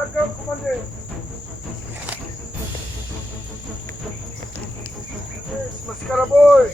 Dagang kumande. Yes, Maskara boy.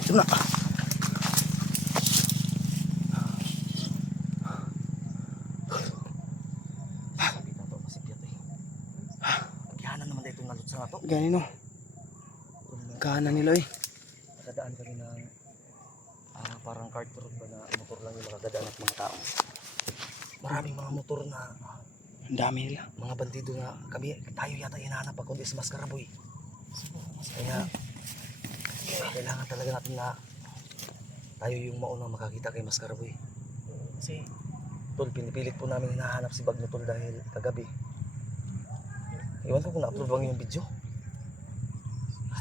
Ito na. Pagyahanan naman dito ng lutsa na to. Ganino. Kahanan nila eh. Nakadaan kami ng parang cart road ba na motor lang yung makakadaan at mga tao. Maraming mga motor na Ang dami nila. mga bandido na tayo yata hinahanap pa kundi si Maskara boy. Kaya kailangan talaga natin na tayo yung maunang makakita kay Maskara boy. Kasi tol, pinipilit po namin hinahanap si Bagno tol dahil kagabi. Iwan ko kung na-upload bang yung video.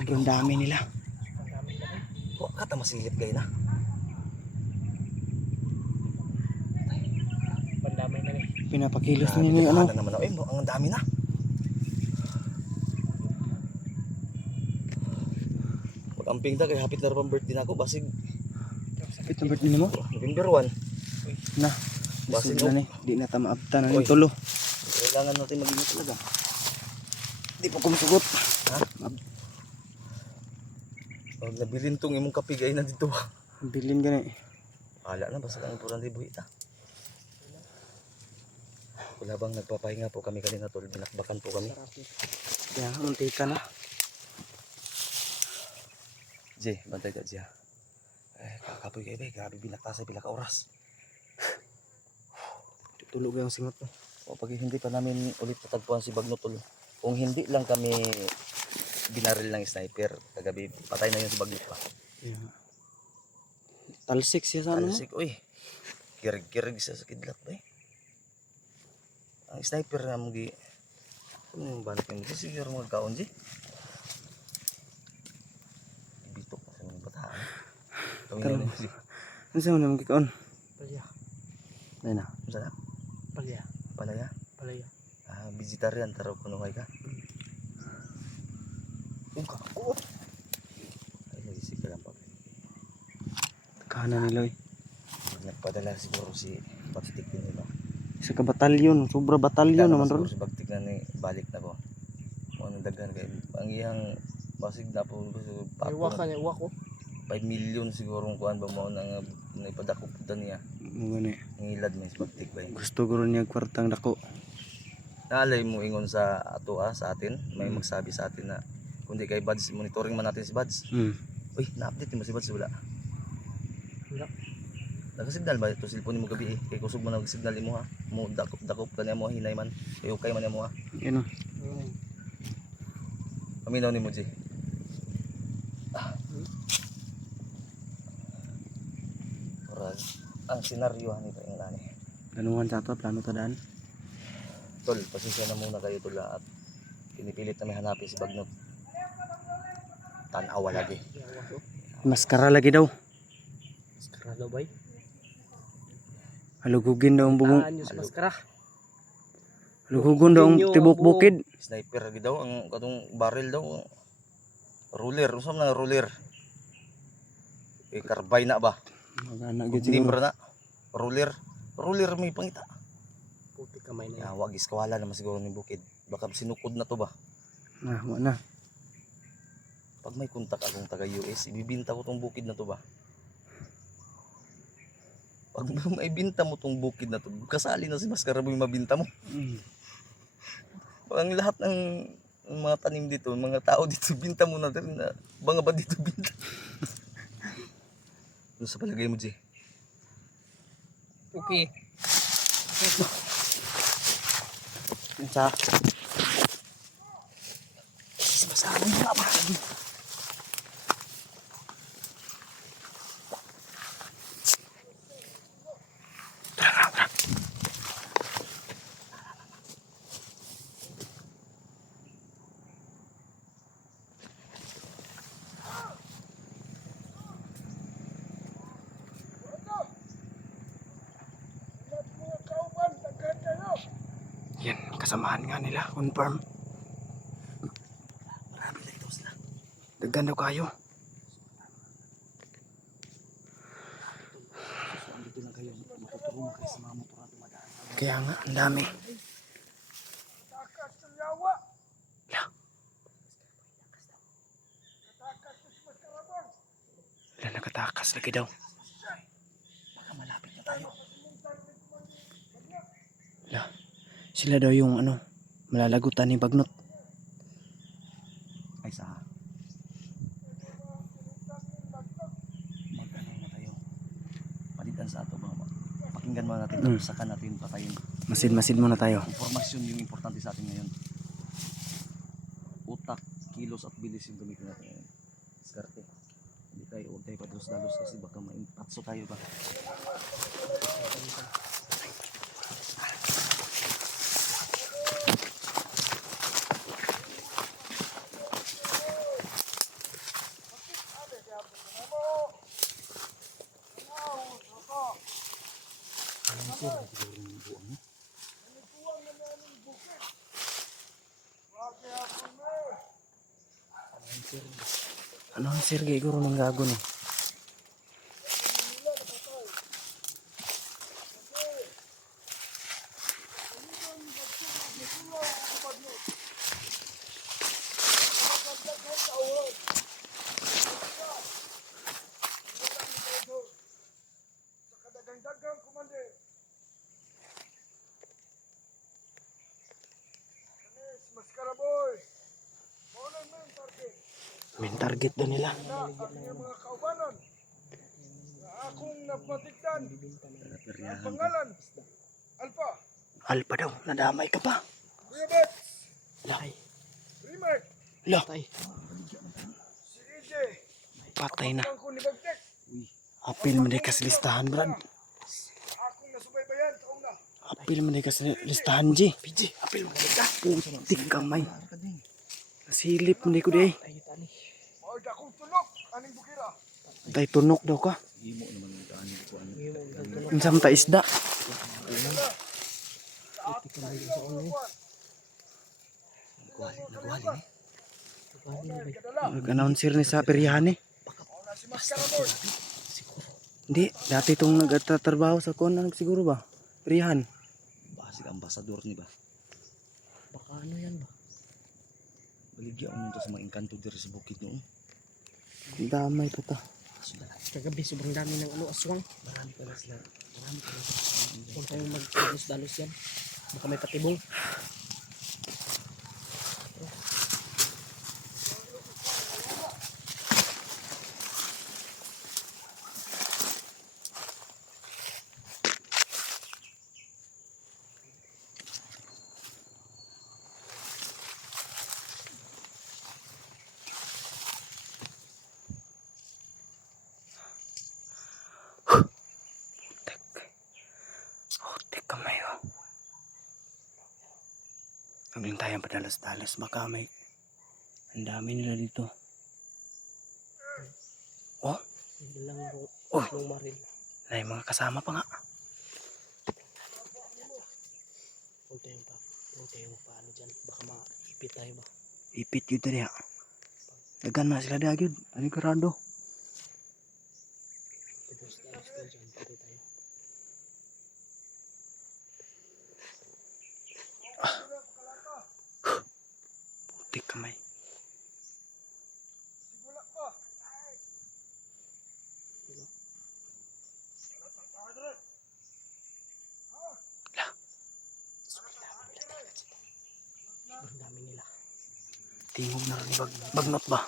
Ang dami nila. Huwag kata masilip kayo na. Pandamay na rin. Pinapakilos na Grabe, nila yung ano. naman na. Ang dami na. Pag-amping ta kay hapit na rin birthday na ako. Basig Kapit ng birthday mo. November 1. Na. Basin Basig na ni. Di na tamaabta na ng tulo. Kailangan natin mag-ingat talaga. Di pa kumsugot. Ha? Pag nabilin tong imong kapigay na dito. Bilin gani. Ala na, basta lang purang libo ita. Wala bang nagpapahinga po kami kanina tol. Binakbakan po kami. Kaya muntika na. Jay, bantay ka Jay. Kakapoy kayo ba? Grabe binaktasay pila ka oras. Tulog yung singot mo. O pag hindi pa namin ulit tatagpuan si Bagno tol. Kung hindi lang kami binaril ng sniper kagabi, patay na yun si Bagno pa. Yeah. Talsik siya sa ano. Talsik, uy. Kirig-kirig sa kidlat ba eh. Ang sniper na mong ano yung banat yung dito? Siguro mga kaon di. Bitok pa sa mga bataan. Kami na rin si. Ano sa'yo naman kikaon? Palaya. Ayun na. Masarap? Palaya. Palaya? Palaya. Vegetarian taro kuno kay ka. Kako. Ay nagisig ka lang pa. Kahanan nila eh. Nagpadala siguro si Bagtik din nila. Isa ka batalyon. Sobra batalyon naman ron. Si Bagtik na ni balik na ko. Ano daghan kay ang iyang basig na po Ay, waka niya. Wako. 5 million siguro kuan ba mo nang ipadako putan niya. Mo gani. Ngilad man si Bagtik ba. Gusto ko ron niya kwartang dako. Naalay mo ingon sa ato sa atin, may magsabi sa atin na kundi kay Buds, monitoring man natin si Buds. Uy, na-update mo si Buds wala. Wala. Nagasignal ba ito cellphone mo gabi eh? Kay kusog mo nagsignal mo ha. Mo dakop kanya mo hinay man. Kay okay man mo ha. Yan o. Paminaw ni mo G. Oral. Ang senaryo ni ang ani. Ganuhan sa ato. Plano tadaan. Tol, pasensya na muna kayo tol at pinipilit na may hanapin si Bagnot. Tanawa lagi. Wako. Maskara lagi daw. Maskara daw bay. Halugugin daw ang bubong. Taan sa maskara. Halugugon daw ang tibok bukid. Sniper lagi daw ang katong barrel daw. Ruler, usam na ruler. Carbine na ba? Magana gid Nimra siguro. na. Ruler. Ruler may pangita. Puti kamay na yan. Wag iskawala naman siguro ni bukid. Baka sinukod na to ba? Na, wala na. Pag may kontak akong taga US, ibibinta ko tong bukid na to ba? Pag may binta mo tong bukid na to, kasali na si Maskara Boy mabinta mo. Ang lahat ng mga tanim dito, mga tao dito, binta mo na rin na banga ba dito binta? Ano sa palagay mo, Jay? Okay. Sa Masabi mo nga ba? Kasamahan nga nila, confirm. Marami na ito sila. Daghan daw kayo. So, andito lang kayo. Matutulungan kayo sa mga motor na dumadaan. Kaya nga, ang dami. Takas ng yawa. La, Takas ng maskarabon. wala nakatakas lagi daw. Baka malapit na tayo. La, sila daw yung malalagutan ni Bagnot. Ay sa mag-ano na tayo. Palitan sa ato ba? Pakinggan mo natin. Saka natin patayin. Masid-masid muna tayo. Informasyon yung importante sa atin ngayon. Utak, kilos at bilis yung gamitin natin ngayon. Skarte. Hindi tayo, huwag tayo padalos-dalos kasi baka maimpatso tayo ba. Ano ang sirgay guro ng gago no? Sa kadagang-dagang kumander. Anis, Maskaraboy. Maunang main target. Main target daw nila. Na ang iyong mga kaubanan. Na akong napatigdan. Ang pangalan. Alpha. Alpa daw, nadamay ka pa. Kuya Bex. Laki. Rimac. La, Tay. Si EJ. patay na. Ang ko ni Bagtek. Apil man di kas listahan, Brad. Akong nasubaybayan kaong na. Apil man di kas listahan, G. Apil man di ka. Putik kamay. Nasilip man di ko di. Tayo tani. Maorda akong tunok. Aning bukira. Tay tunok daw ka. Himo naman yung daanin ko. Insam ta isda. Sa ating mga buwan. Nagwali. Kadala. Nag-announcer ni sa Periane. Mauna si Maskaraboy. Hindi, dati itong nagtatrabaho sa kuwan siguro ba? Perihan. Basig ambasador ni ba? Baka ano yan ba? Baligyan mo to sa mga engkanto diri sa bukid noon. Damay pa ta. Kagabi sobrang dami ng aswang. Marami pala sila. Marami pala sila. Huwag tayong magdalos-dalos yan. Baka may patibong. Putik kamay oh. Huwag lang tayong padalas-dalas. Baka may ang dami nila dito. Oh, Bilang Uy. ng maril. may mga kasama pa nga. Huwag tayong paano dyan. Baka maipit tayo ba? Ipit yun tadi ha. Dagan na sila dagid. Ano karado? Dalos-dalos tayo dyan. Pwede tayo. Putik kamay. Sigula pa. Sobrang dami nila. Tingog na rin ni Bagnot ba?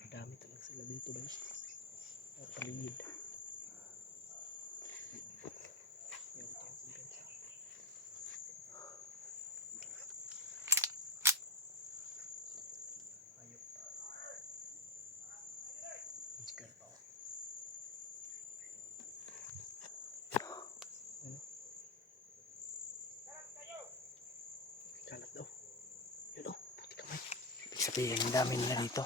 Madami talaga sila dito ba? Sa paligid. Meron tayong kumpensa. Ayop. Inskar pa ako. Ano? Kalat daw. Yun o, puti kamay. Ibig sabihin, ang dami nila dito.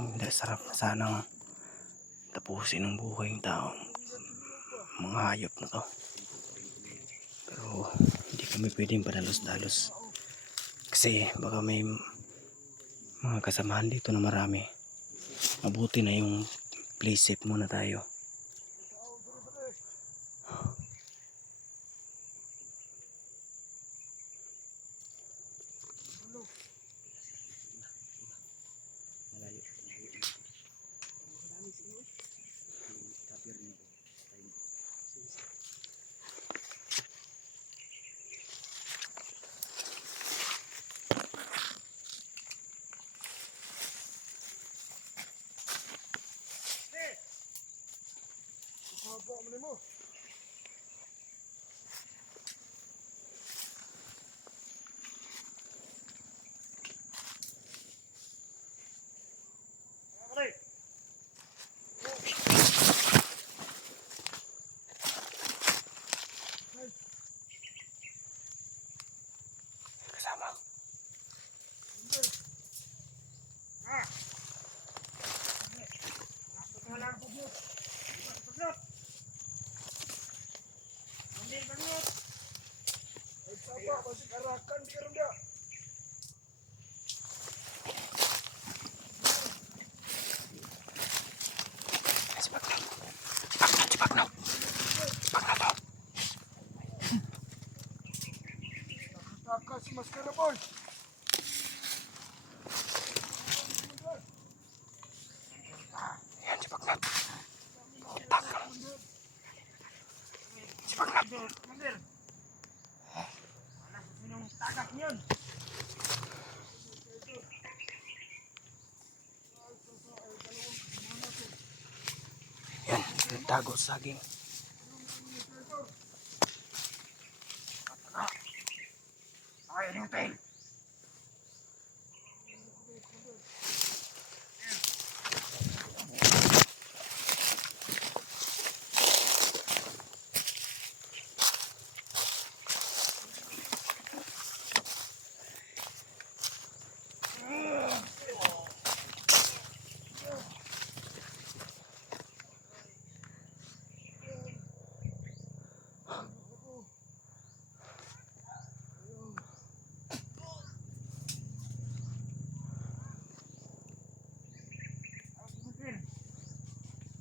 Hindi sarap na sanang tapusin ng buhay ng tao. Mga hayop na to. Pero hindi kami pwedeng padalos-dalos. Kasi baka may mga kasamahan dito na marami. Mabuti na yung play safe muna tayo. Haba mo mo. Kasama. Ay sapa, masih arakan di karunda. Cepat na. Cepat na. Cepat na to. Takas si Maskara boy. Yan, cepat na. Takal. Cepat na. Mandir. Anak minum tagak niyan. Yan, nagtago sa saging. Ay, ano tayo?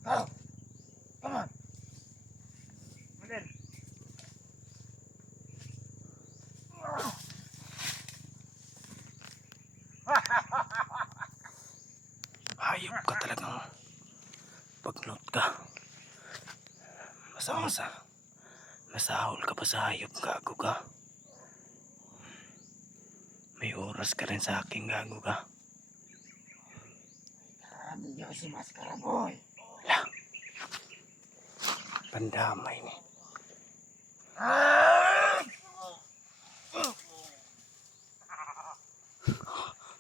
Oh, come on. Mandir. Hayop ka talagang pagnot ka. Masahol ka pa sa hayop, gago ka. May oras ka rin sa akin, gago ka. Kami niyo si Maskara boy. Wala. Pandamay ni.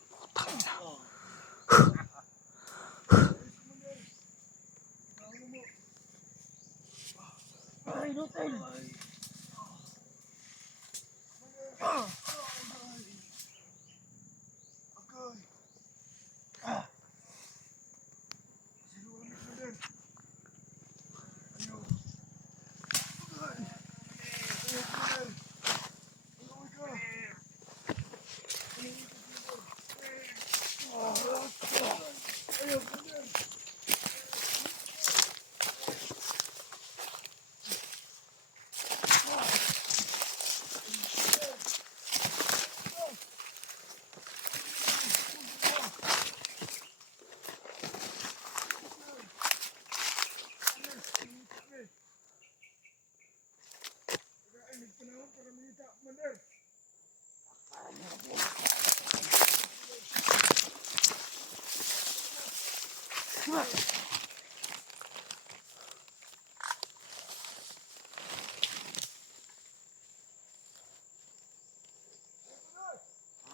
Putang na. Ay, Lutel.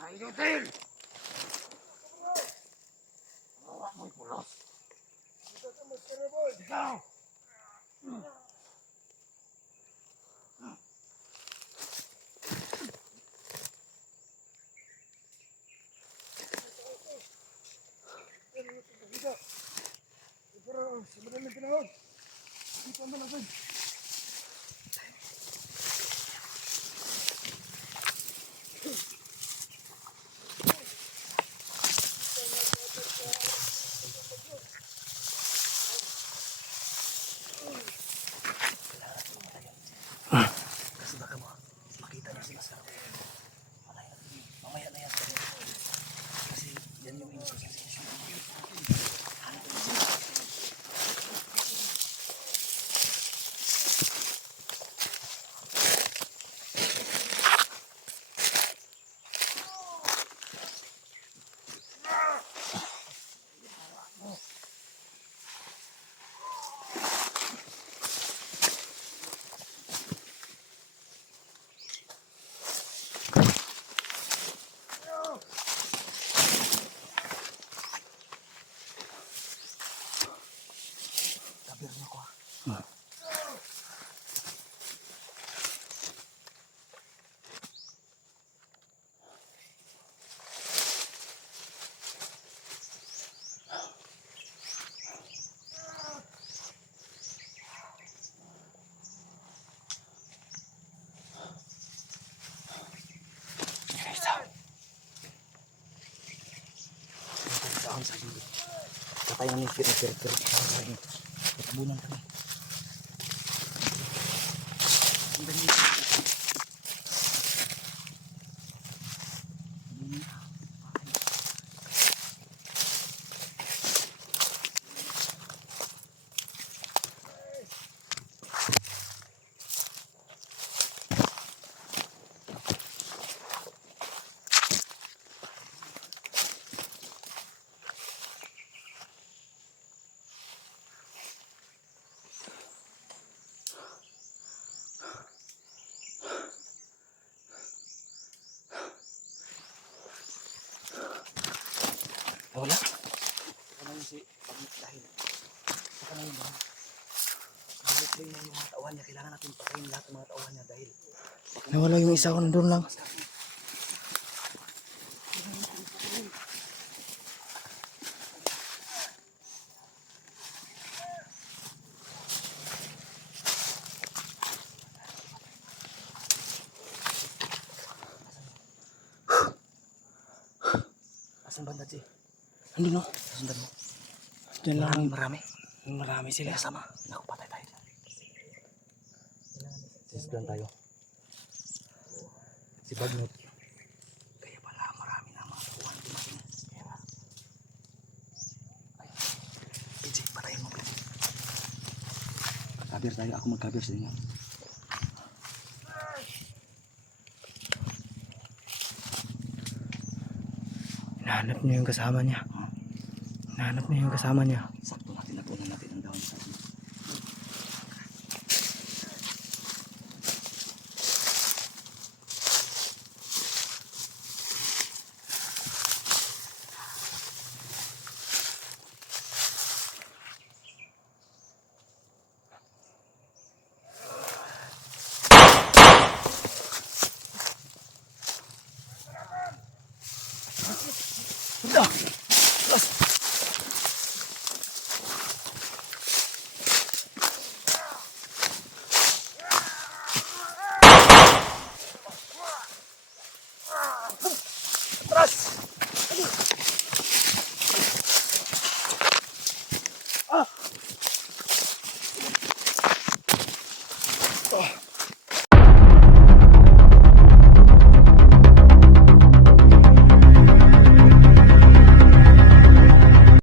Ay, Lutel. Bawa mo'y pulos. Ikaw. Kasi baka makita niya si Maskara Boy. Mamaya na yan. Kasi yan yung inososensation. Kabir na ko ha. Saan sa gilid. Patay na yung kir-kir. Tabunan kami. Ang dami. Wala. Wala yung si Pangit dahil saka na yun. Bakit rin yung mga tauhan niya? Kailangan natin patayin lahat ng mga tauhan niya dahil Nawala yung isa ko nandun lang. asan banda Jay? Andun no? Sundan mo. Diyan lang. Marami. Marami sila. Kaya sama. Naku, patay tayo. Sisdan tayo. Si Bagnot. Kaya pala marami na mga tuwan dumating. Kaya ay. PJ, patayin mo PJ. Kabir tayo. Ako magkabir sa inyo. Hinahanap niya yung kasama niya. Hinahanap niya yung kasama niya. Sakto natin natunan natin ang dahon sa atin. Wala!